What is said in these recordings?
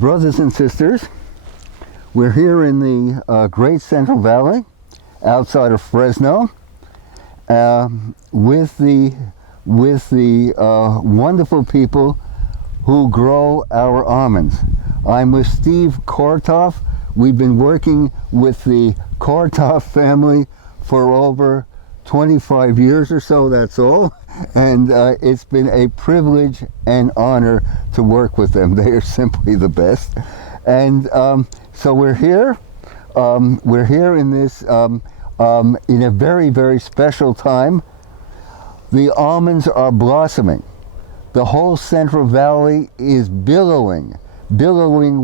Brothers and sisters, we're here in the Great Central Valley outside of Fresno with the wonderful people who grow our almonds. I'm with Steve Koretoff. We've been working with the Cartoff family for over 25 years or so, that's all. And it's been a privilege and honor to work with them. They are simply the best. And so we're here. We're here in this, in a very, very special time. The almonds are blossoming. The whole Central Valley is billowing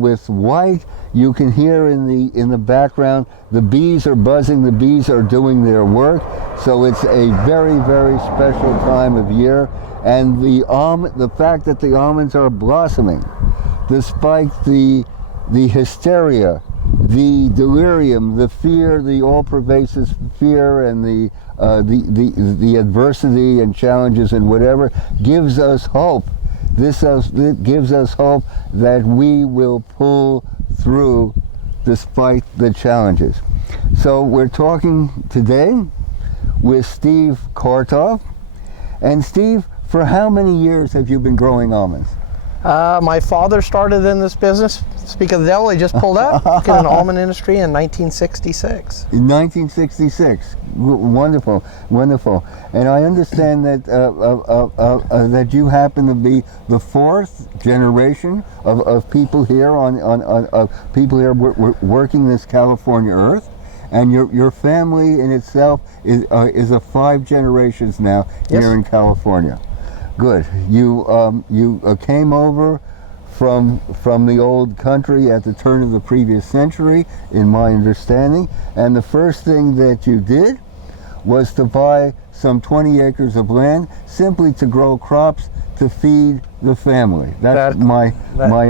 with white. You can hear in the background, the bees are buzzing, the bees are doing their work. So it's a very, very special time of year. And the fact that the almonds are blossoming, despite the hysteria, the delirium, the fear, the all-pervasive fear, and the adversity and challenges and whatever, gives us hope. This gives us hope that we will pull through despite the challenges. So we're talking today with Steve Koretoff. And Steve, for how many years have you been growing almonds? My father started in this business, speak of the devil, he just pulled out in the almond industry in 1966. In 1966, wonderful, wonderful. And I understand that that you happen to be the fourth generation of people here working this California earth, and your family in itself is of 5 generations now. Yes. Here in California. Good. You came over from the old country at the turn of the previous century, in my understanding, and the first thing that you did was to buy some 20 acres of land simply to grow crops to feed the family. That's my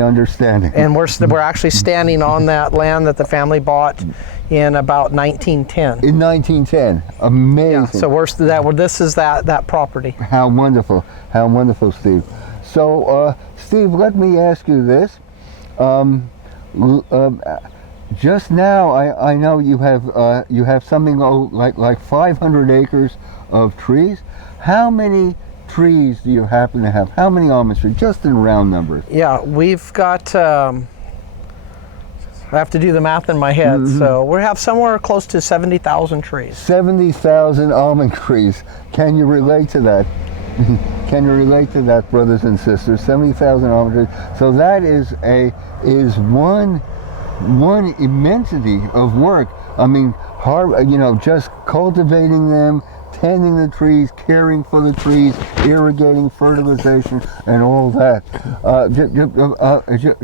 understanding. And we're actually standing on that land that the family bought in about 1910. In 1910, amazing. Yeah, so this is that property. How wonderful, Steve. So, Steve, let me ask you this. Just now, I know you have something like 500 acres of trees. How many trees do you happen to have? How many almond trees, just in round numbers? Yeah, we've got, I have to do the math in my head, so we have somewhere close to 70,000 trees. 70,000 almond trees. Can you relate to that? Can you relate to that, brothers and sisters? 70,000 almond trees. So that is one immensity of work. I mean, just cultivating them, tending the trees, caring for the trees, irrigating, fertilization, and all that.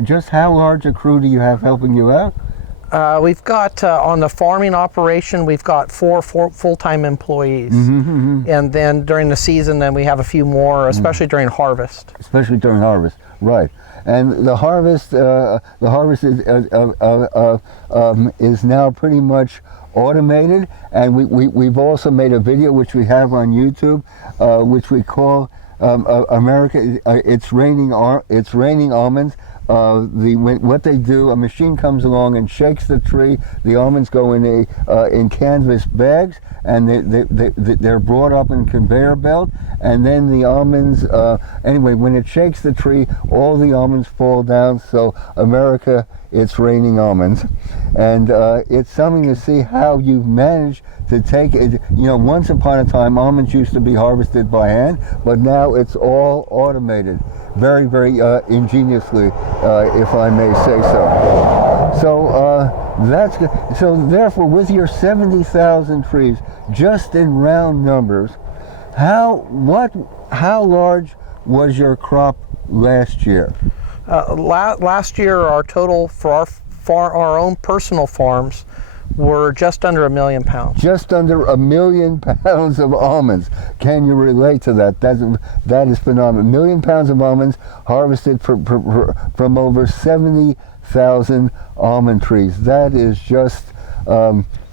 Just how large a crew do you have helping you out? We've got, on the farming operation, we've got 4 full-time employees. And then during the season, then we have a few more, especially during harvest. Especially during harvest, right. And the harvest is now pretty much automated, and we've also made a video which we have on YouTube, which we call America. It's raining almonds. What they do, a machine comes along and shakes the tree. The almonds go in canvas bags, and they're brought up in conveyor belt, and then the almonds. Anyway, when it shakes the tree, all the almonds fall down. So America, it's raining almonds, and it's something to see how you've managed to take it. Once upon a time, almonds used to be harvested by hand, but now it's all automated. Very, very ingeniously, if I may say so. So that's good. So therefore, with your 70,000 trees, just in round numbers, how large was your crop last year? Last year, our total for our own personal farms were just under 1 million pounds. Just under 1 million pounds of almonds. Can you relate to that? That is phenomenal. 1 million pounds of almonds harvested from over 70,000 almond trees. That is just,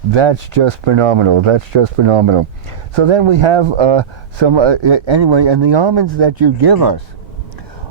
that's just phenomenal. That's just phenomenal. So then we have anyway, and the almonds that you give us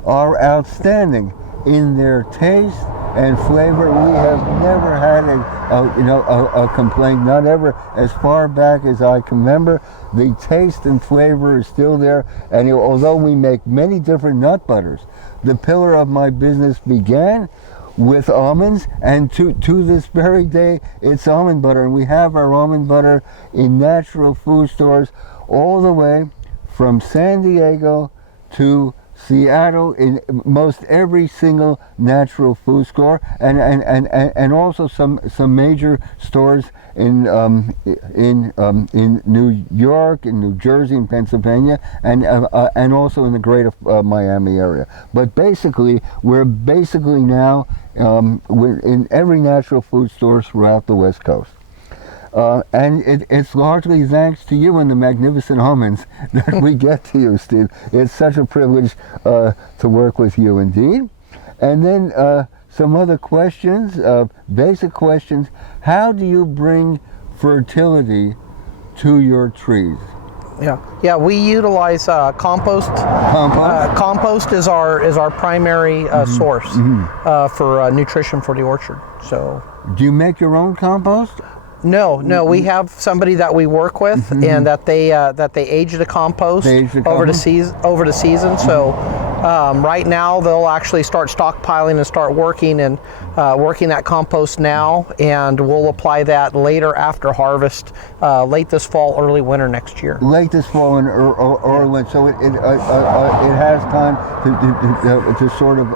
are outstanding in their taste and flavor. We have never had a complaint, not ever, as far back as I can remember. The taste and flavor is still there, and although we make many different nut butters, the pillar of my business began with almonds, and to this very day it's almond butter, and we have our almond butter in natural food stores all the way from San Diego to Seattle, in most every single natural food store, and also some major stores in New York, in New Jersey, and Pennsylvania, and also in the greater Miami area. But basically, we're now we're in every natural food store throughout the West Coast. And it's largely thanks to you and the magnificent almonds that we get to you, Steve. It's such a privilege to work with you indeed. And then some other questions, basic questions. How do you bring fertility to your trees? Yeah. We utilize compost. Compost is our primary source for nutrition for the orchard. So. Do you make your own compost? No. We have somebody that we work with, and that they age the compost over the season. So right now they'll actually start stockpiling and start working that compost now, and we'll apply that later after harvest, late this fall, early winter next year. Late this fall and early winter, so it has time to sort of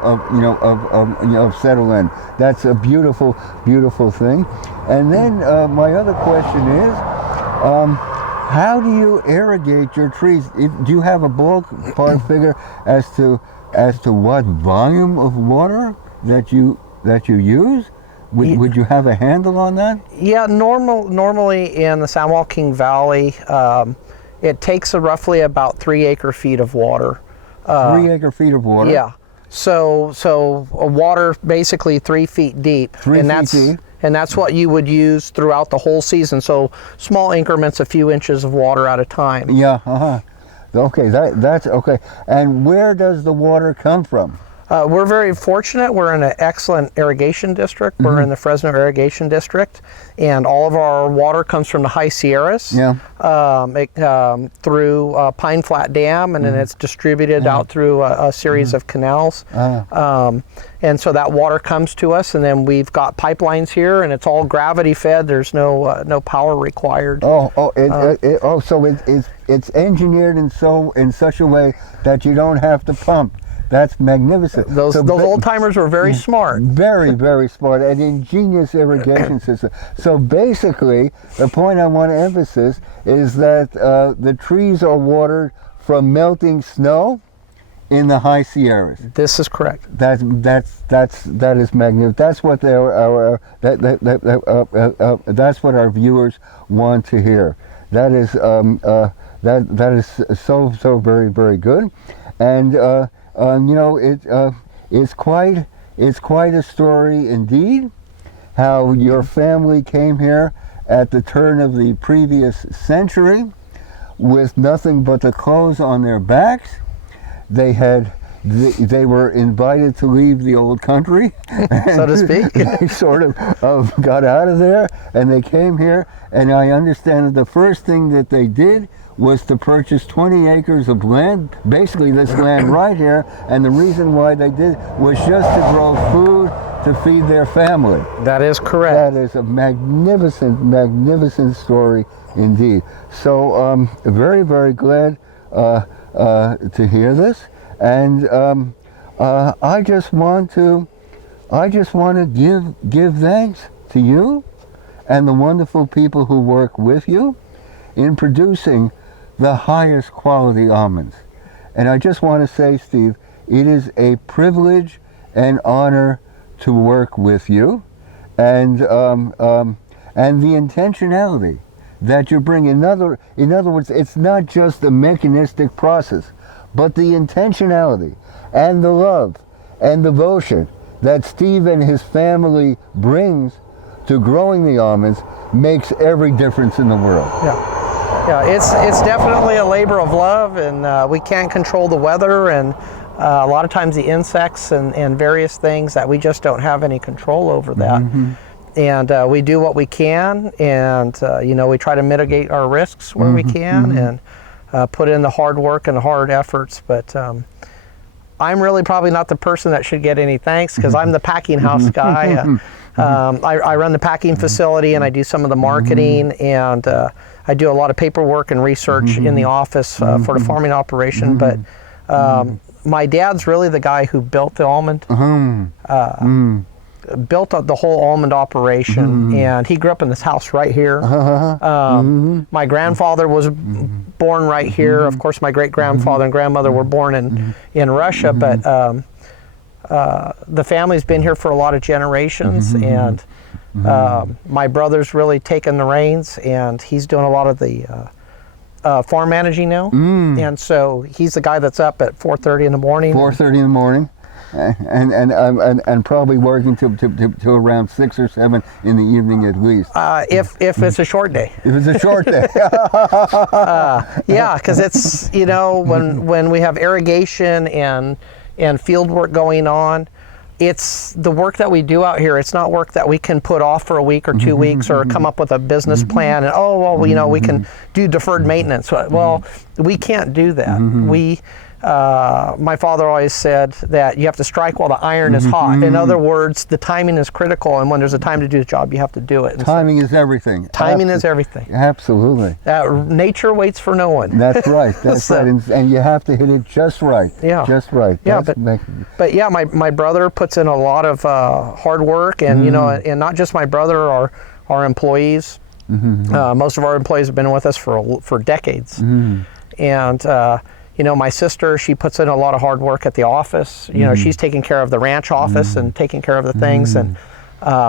settle in. That's a beautiful thing. And then my other question is, how do you irrigate your trees? Do you have a ballpark figure as to what volume of water that you use? Would you have a handle on that? Yeah, normally in the San Joaquin Valley, it takes roughly about 3 acre-feet of water. 3 acre-feet of water? Yeah. So water basically 3 feet deep. 3 feet deep. And that's what you would use throughout the whole season. So small increments, a few inches of water at a time. Yeah. Okay, that's okay. And where does the water come from? We're very fortunate. We're in an excellent irrigation district. We're in the Fresno Irrigation District, and all of our water comes from the High Sierras. Yeah. Through Pine Flat Dam, and then it's distributed out through a series of canals. And so that water comes to us, and then we've got pipelines here, and it's all gravity fed. There's no power required. So it's engineered in such a way that you don't have to pump. That's magnificent. Those old timers were very smart. Very, very smart, and ingenious irrigation system. So basically, the point I want to emphasize is that the trees are watered from melting snow in the High Sierras. This is correct. That is magnificent. That's what that's what our viewers want to hear. That is that is so very, very good, and. It's quite a story indeed, how your family came here at the turn of the previous century with nothing but the clothes on their backs. They were invited to leave the old country, so to speak. They sort of got out of there, and they came here, and I understand that the first thing that they did was to purchase 20 acres of land, basically this land right here, and the reason why they did was just to grow food to feed their family. That is correct. That is a magnificent story indeed. So very, very glad to hear this, and I just want to give thanks to you and the wonderful people who work with you in producing the highest quality almonds. And I just want to say, Steve, it is a privilege and honor to work with you, and the intentionality that you bring. In other words, it's not just a mechanistic process, but the intentionality and the love and devotion that Steve and his family brings to growing the almonds makes every difference in the world. Yeah, it's definitely a labor of love, and we can't control the weather, and a lot of times the insects and various things that we just don't have any control over that. And we do what we can, and you know, we try to mitigate our risks where we can, and put in the hard work and the hard efforts. But I'm really probably not the person that should get any thanks, because I'm the packing house guy. I run the packing facility, and I do some of the marketing, and I do a lot of paperwork and research in the office for the farming operation. But my dad's really the guy who built the almond, built the whole almond operation, and he grew up in this house right here. My grandfather was born right here. Of course, my great-grandfather and grandmother were born in Russia, but the family's been here for a lot of generations, and my brother's really taken the reins, and he's doing a lot of the farm managing now. And so he's the guy that's up at 4:30 in the morning. 4:30 in the morning, and probably working to around 6 or 7 in the evening at least. If it's a short day. If it's a short day. Yeah, because it's, you know, when we have irrigation and field work going on, it's the work that we do out here. It's not work that we can put off for a week or 2 weeks, or come up with a business plan and, oh, well, you know, we can do deferred maintenance. Well, we can't do that. My father always said that you have to strike while the iron is hot. In other words, the timing is critical, and when there's a time to do the job, you have to do it. And timing is everything. Timing is everything. Absolutely. Nature waits for no one. That's right. That's So, right. And you have to hit it just right. Yeah. Just right. Yeah, but yeah, my brother puts in a lot of hard work, and you know, and not just my brother, our employees. Most of our employees have been with us for decades, and you know, my sister, she puts in a lot of hard work at the office. You know, she's taking care of the ranch office and taking care of the things, and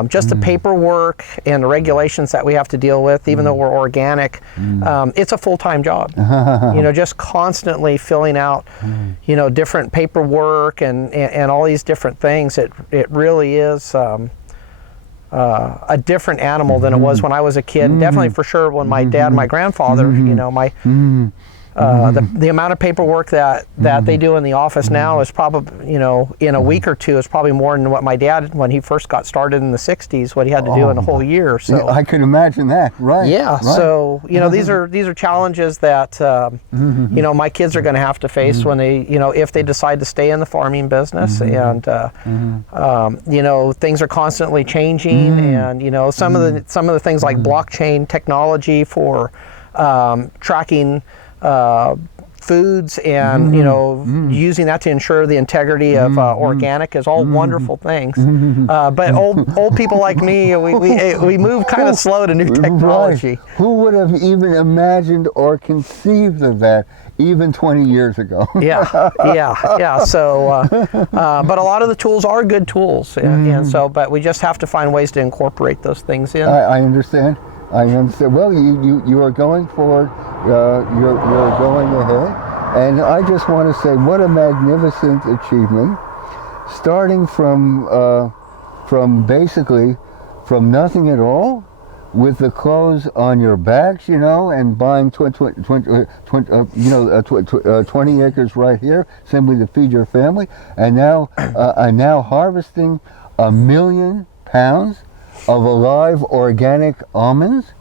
just the paperwork and the regulations that we have to deal with, even though we're organic, it's a full-time job. You know, just constantly filling out, you know, different paperwork and all these different things. It really is a different animal than it was when I was a kid. And definitely for sure when my dad and my grandfather, you know, the amount of paperwork that they do in the office now is probably, you know, in a week or two is probably more than what my dad, when he first got started in the 60s, what he had to do in a whole year. So yeah, I could imagine that. Right. Yeah. Right. So, you know, these are challenges that you know, my kids are going to have to face when they, you know, if they decide to stay in the farming business. And you know, things are constantly changing, and you know, some of the things like blockchain technology for tracking foods and you know, using that to ensure the integrity of organic is all wonderful things. But old people like me, we move kind of slow to new technology. Right. Who would have even imagined or conceived of that even 20 years ago? Yeah. So, but a lot of the tools are good tools, and so, but we just have to find ways to incorporate those things in. I understand. I understand. Well, you are going forward. You're going ahead, and I just want to say, what a magnificent achievement! Starting from basically from nothing at all, with the clothes on your backs, you know, and buying 20 acres right here simply to feed your family, and now harvesting 1 million pounds of alive organic almonds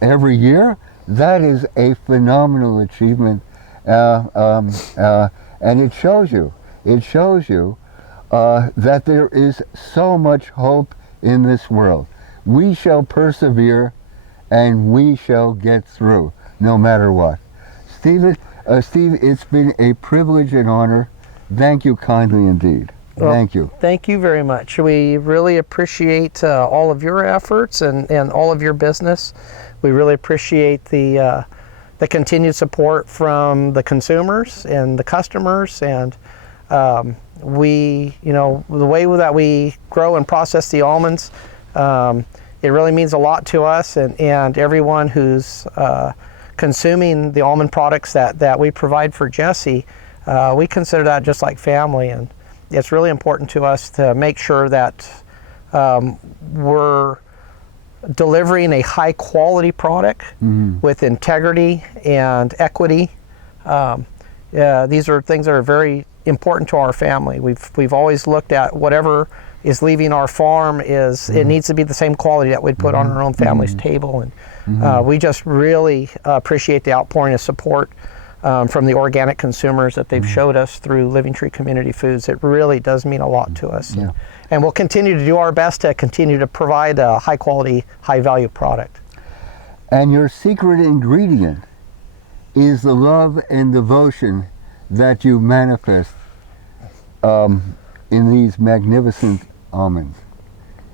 every year. That is a phenomenal achievement, and it shows you that there is so much hope in this world. We shall persevere, and we shall get through, no matter what. Steve, it's been a privilege and honor. Thank you kindly indeed. Well, thank you. Thank you very much. We really appreciate all of your efforts and all of your business. We really appreciate the continued support from the consumers and the customers, and we, you know, the way that we grow and process the almonds, it really means a lot to us, and everyone who's consuming the almond products that we provide for Jesse. We consider that just like family, and it's really important to us to make sure that we're delivering a high quality product with integrity and equity. These are things that are very important to our family. We've always looked at whatever is leaving our farm it needs to be the same quality that we'd put on our own family's table, and we just really appreciate the outpouring of support from the organic consumers that they've showed us through Living Tree Community Foods. It really does mean a lot to us, and we'll continue to do our best to continue to provide a high quality, high value product. And your secret ingredient is the love and devotion that you manifest in these magnificent almonds.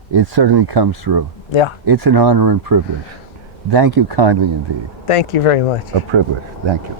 It certainly comes through. Yeah. It's an honor and privilege. Thank you kindly indeed. Thank you very much. A privilege. Thank you.